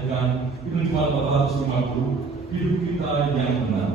melahirkan itu cuma 450, hidup kita yang benar.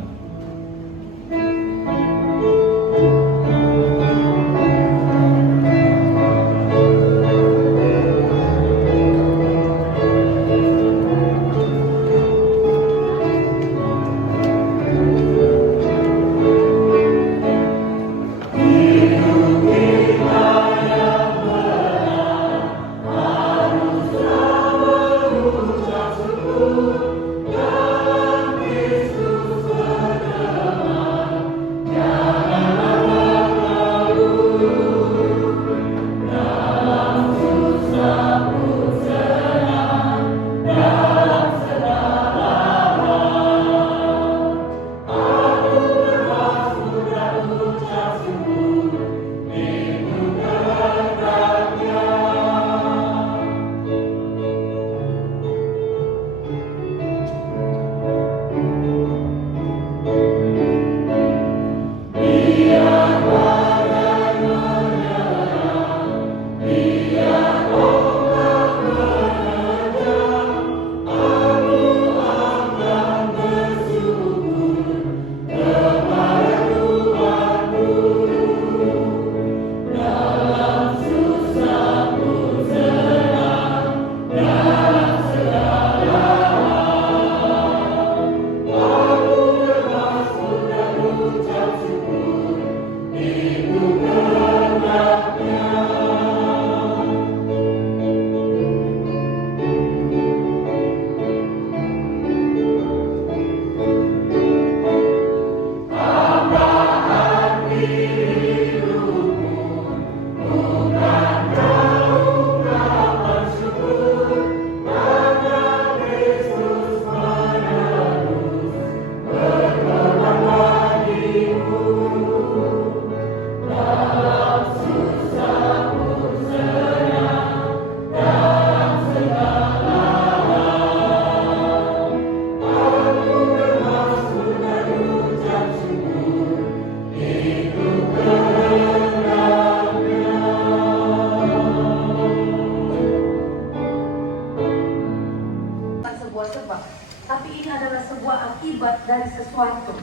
Dari sesuatu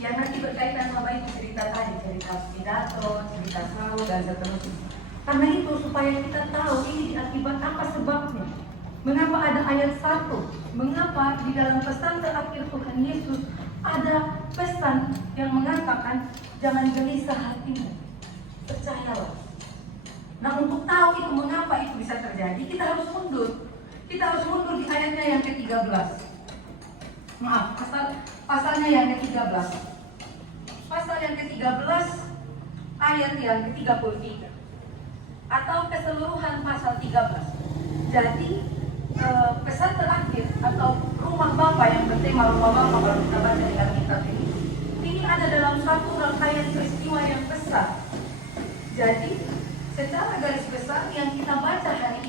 yang nanti berkaitan sama itu cerita tadi, cerita pidato, cerita Saul dan seterusnya. Karena itu supaya kita tahu ini akibat apa sebabnya. Mengapa ada ayat 1? Mengapa di dalam pesan terakhir Tuhan Yesus ada pesan yang mengatakan jangan gelisah hatimu, percayalah. Nah, untuk tahu itu mengapa itu bisa terjadi, kita harus mundur. Kita harus mundur di ayatnya yang ke-13. Maaf, pasalnya yang ke-13. Pasal yang ke-13 ayat yang ke-33 atau keseluruhan pasal 13. Jadi pesan terakhir atau rumah Bapa yang bertema rumah Bapa kalau kita baca di Alkitab ini ada dalam satu rangkaian peristiwa yang besar. Jadi secara garis besar yang kita baca hari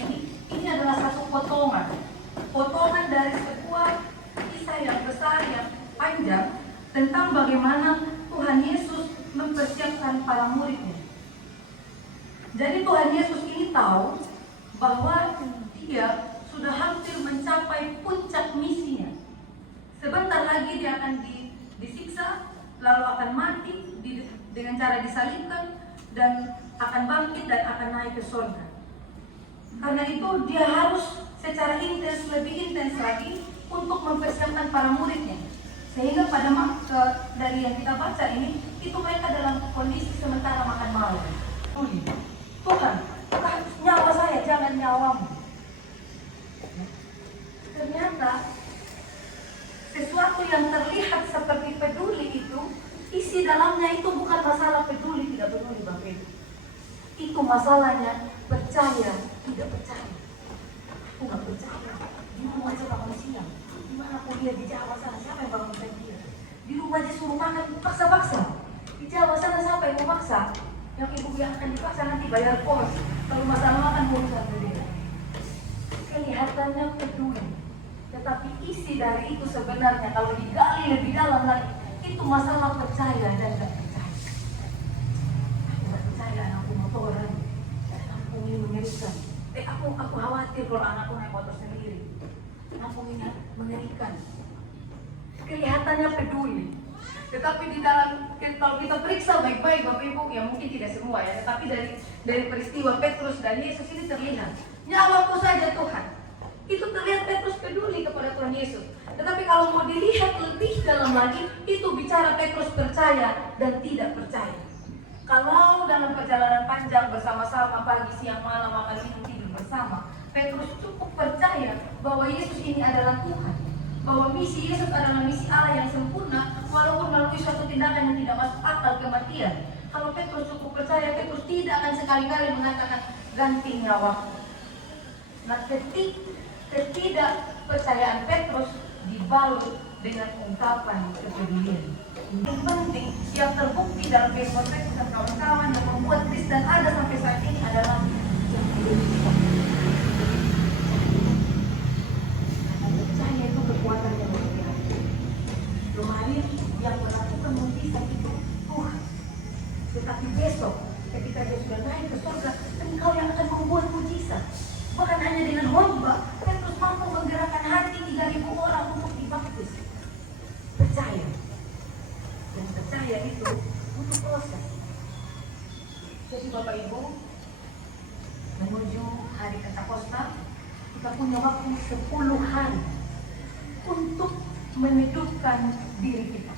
ini adalah satu potongan dari sebuah kisah yang besar, yang panjang tentang bagaimana Tuhan Yesus mempersiapkan para muridnya. Jadi Tuhan Yesus ini tahu bahwa dia sudah hampir mencapai puncak misinya. Sebentar lagi dia akan disiksa, lalu akan mati dengan cara disalibkan, dan akan bangkit dan akan naik ke surga. Karena itu dia harus secara intens, lebih intens lagi untuk mempersiapkan para muridnya. Sehingga pada dari yang kita baca ini, itu mereka dalam kondisi sementara makan malam. Tuhan, nyawa saya jangan nyawamu. Ternyata sesuatu yang terlihat seperti peduli itu, isi dalamnya itu bukan masalah peduli tidak peduli, Bapak Ibu. Itu masalahnya percaya tidak percaya. Aku nggak percaya. Di rumah aja bangun siang. Gimana aku lihat di Jawa sana, siapa yang bangun dia? Di rumah aja suruh makan paksa-paksa. Di Jawa sana siapa yang mau maksa? Yang ibu yang akan dipaksa nanti bayar kos. Kalau masalah makan urusan berbeda. Kelihatannya peduli, tetapi isi dari itu sebenarnya kalau digali lebih dalam lagi, itu masalah percaya dan tidak percaya. Aku nggak percaya anakku motoran, aku ini mengerikan. Aku khawatir kalau anakku naik motor sendiri. aku ingat mengerikan. Kelihatannya peduli, tetapi di dalam, kalau kita periksa baik-baik Bapak Ibu, ya mungkin tidak semua ya, tetapi dari peristiwa Petrus dan Yesus ini terlihat, nyawaku saja Tuhan. Itu terlihat Petrus peduli kepada Tuhan Yesus. Tetapi kalau mau dilihat lebih dalam lagi, itu bicara Petrus percaya dan tidak percaya. Kalau dalam perjalanan panjang bersama-sama pagi, siang, malam, makan, minum, tidur bersama, Petrus cukup percaya bahwa Yesus ini adalah Tuhan, bahwa misi Yesus adalah misi Allah yang sempurna, walaupun melalui suatu tindakan yang tidak masuk akal, kematian. Kalau Petrus cukup percaya, Petrus tidak akan sekali-kali mengatakan ganti nyawa. Nah, ketidakpercayaan Petrus dibalut dengan ungkapan kepedulian. Yang penting, yang terbukti dalam kehidupan Petrus dan kawan-kawan yang membuat Kristen ada sampai saat ini adalah yang percaya itu kekuatan yang luar biasa. Kemarin yang melakukan mujizat itu Tuhan. Tetapi besok ketika dia sudah naik ke surga, engkau yang akan membuat mujizat. Bahkan hanya dengan khotbah, Petrus mampu menggerakkan hati 3.000 orang untuk dibaptis. Percaya. Dan percaya itu butuh proses. Jadi Bapak Ibu, menuju hari Pentakosta, kita punya waktu 10 hari untuk menedupkan diri kita,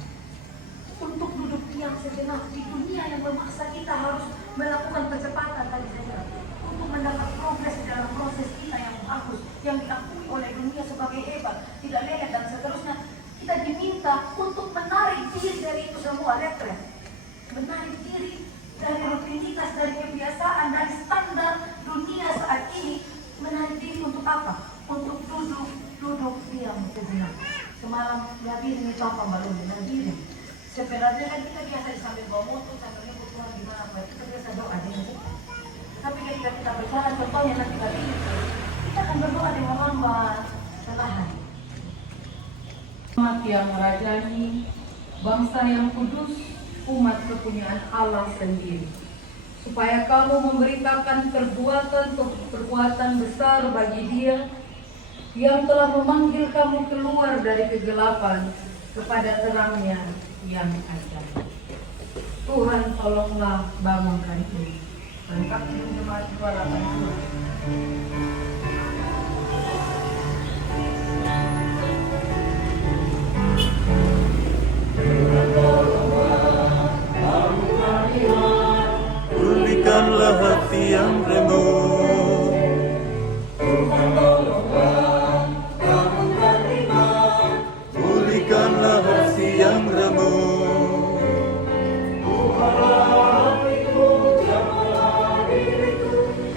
untuk duduk diam sejenak di dunia yang memaksa kita harus melakukan percepatan tadi saja, untuk mendapat progres dalam proses kita yang bagus, yang diakui oleh dunia sebagai hebat, tidak lelet dan seterusnya. Kita diminta untuk menarik diri dari itu semua, retret, menarik diri dari rutinitas, dari kebiasaan, dari standar dunia saat ini. Menarik diri untuk apa? Untuk duduk diam sejenak. Semalam hadirin itu apa baru hadirin. Sebenarnya kan kita biasa sambil bawa motor, sambil nyebut Tuhan di mana, kita biasa doa dengan kita. Tapi ketika kita berjalan, contohnya nanti kali ini, kita akan berdoa dengan lambat, perlahan. Umat yang merajani, bangsa yang kudus, umat kepunyaan Allah sendiri. Supaya kamu memberitakan perbuatan besar bagi Dia yang telah memanggil kamu keluar dari kegelapan kepada terangnya yang ajaib. Tuhan tolonglah bangunkan ini. Lengkap dengan jemaat 282. Pulihkanlah hati yang remuk. Pulihkanlah hati yang remuk.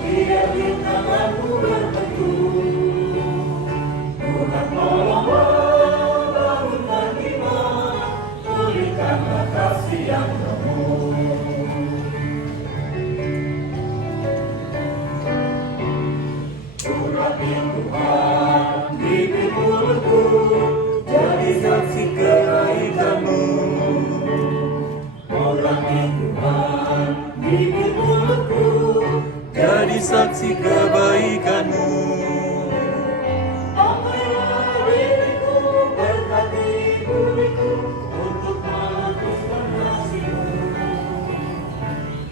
Biar di tanganmu berteduh. Tuhan tolonglah bangunkan iman. Pulihkanlah kasih yang remuk. Tuhan, bibir mulutku jadi saksi kebaikan-Mu. Urapi Tuhan, bibir mulutku jadi saksi kebaikan-Mu. Pampailah diriku, berkati buriku untuk meneruskan kasih-Mu.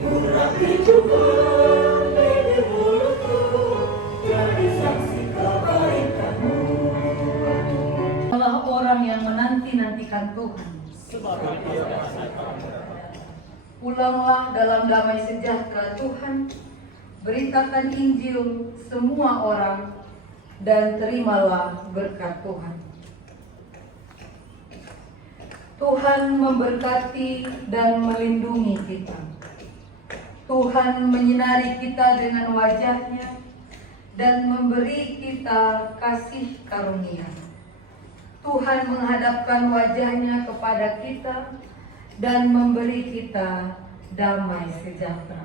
Urapi Tuhan, bibir mulutku jadi saksi kebaikan-Mu. Allah orang yang menanti-nantikan Tuhan. Pulanglah dalam damai sejahtera Tuhan. Beritakan Injil semua orang dan terimalah berkat Tuhan. Tuhan memberkati dan melindungi kita. Tuhan menyinari kita dengan wajah-Nya dan memberi kita kasih karunia. Tuhan menghadapkan wajah-Nya kepada kita dan memberi kita damai sejahtera.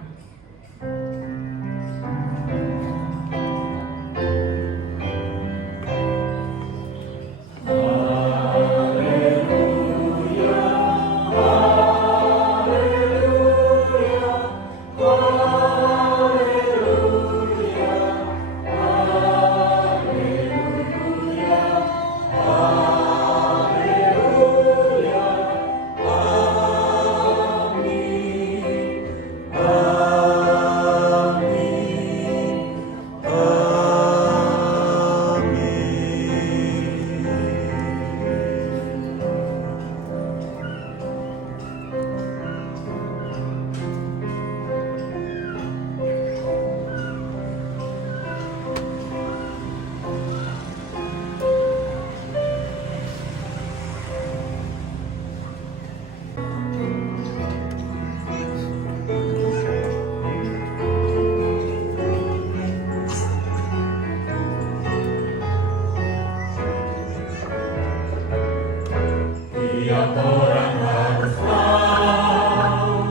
Tiap orang harus tahu,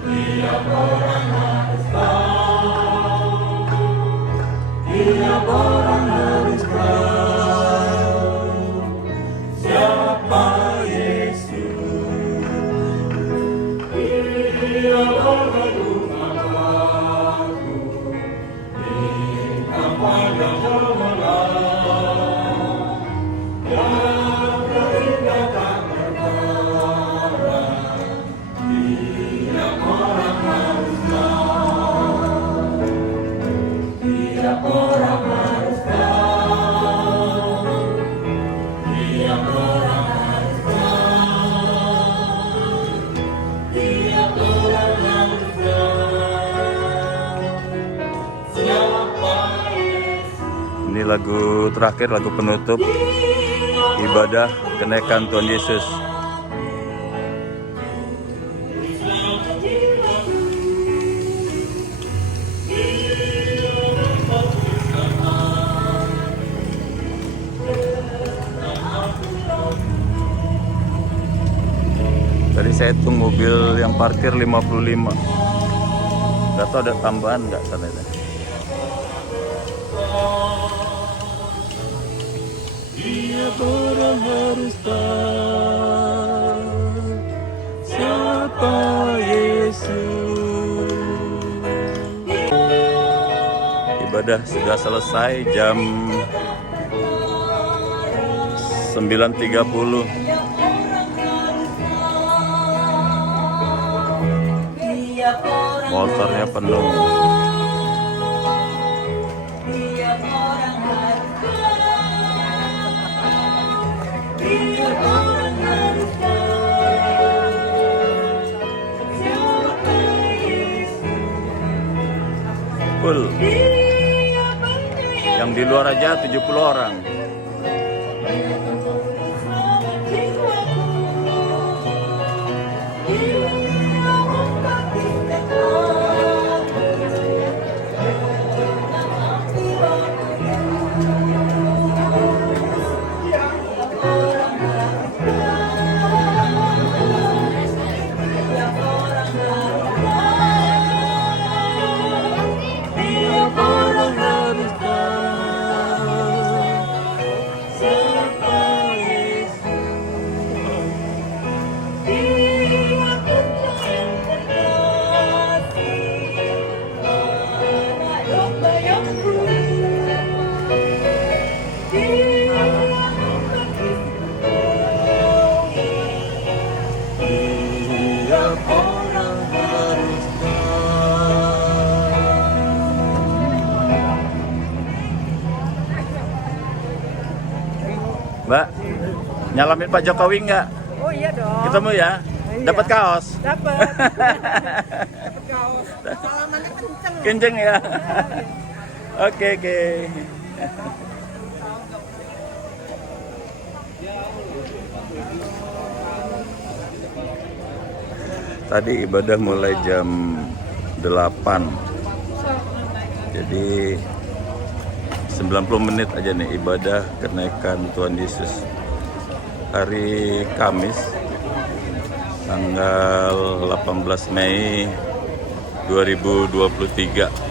tiap orang harus tahu, tiap orang harus tahu siapa Yesus. Dia mengandung aku, bintang pada cemerlang, yang terindah perkara. Tiap orang harus tahu, tiap orang harus tahu, tiap orang harus tahu, tiap orang harus tahu siapa Yesus. Ini lagu terakhir, lagu penutup ibadah kenaikan Tuhan Yesus. Tadi saya hitung mobil yang parkir 55. Gak tau ada tambahan nggak sana itu. Tiap orang harus tahu siapa Yesus. Ibadah sudah selesai jam 9.30. Motornya penuh. Tiap orang harus tahu, tiap orang harus tahu siapa Yesus. Full. Dia percaya Yang di luar aja 70 orang. selamat jiwaku. Dia membangkitkan aku dalam hati tiap orang harus tahu, tiap orang harus tahu, tiap orang harus tahu siapa Yesus. Dia yang terkasih, anak domba yang dia tiap orang harus Mbak, nyalamin Pak Jokowi nggak? Oh iya dong. Ketemu ya? Dapat kaos? Dapat. Dapat kaos. Salamannya kenceng. Kenceng ya? Oke, oke. Tadi ibadah mulai jam 8. Jadi 90 menit aja nih ibadah kenaikan Tuhan Yesus. Hari Kamis tanggal 18 Mei 2023.